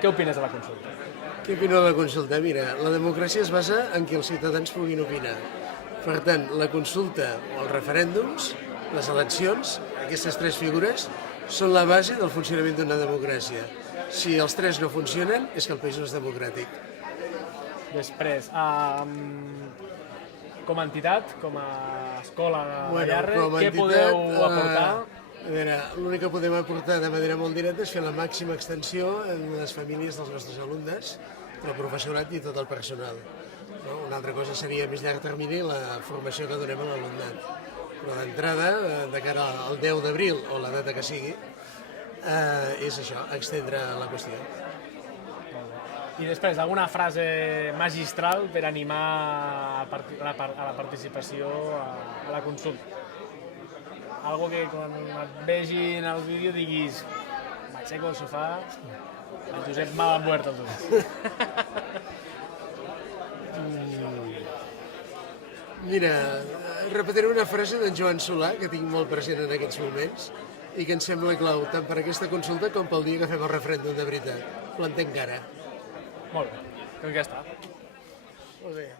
Què opines de la consulta? Què opino de la consulta? Mira, la democràcia es basa en que els ciutadans puguin opinar. Per tant, la consulta o els referèndums, les eleccions, aquestes tres figures, són la base del funcionament d'una democràcia. Si els tres no funcionen, és que el país no és democràtic. Després, com a entitat, com a escola de Llarre, què podeu aportar? A veure, l'únic que podem aportar de manera molt directa és fer la màxima extensió en les famílies dels nostres alumnes, el professorat i tot el personal. Una altra cosa seria a més llarg termini la formació que donem a l'alumnat. Però d'entrada, de cara al 10 d'abril o la data que sigui, és això, extendre la qüestió. I després, alguna frase magistral per animar a la participació a la consulta? Algo que quan et vegin al vídeo diguis m'aixeco del sofà, el Josep m'ha muerto els ulls. Mira, repetiré una frase d'en Joan Solà, que tinc molt present en aquests moments, i que em sembla clau, tant per aquesta consulta com pel dia que fem el referèndum de veritat. Plantem cara. Molt bé, crec que ja està. Molt bé.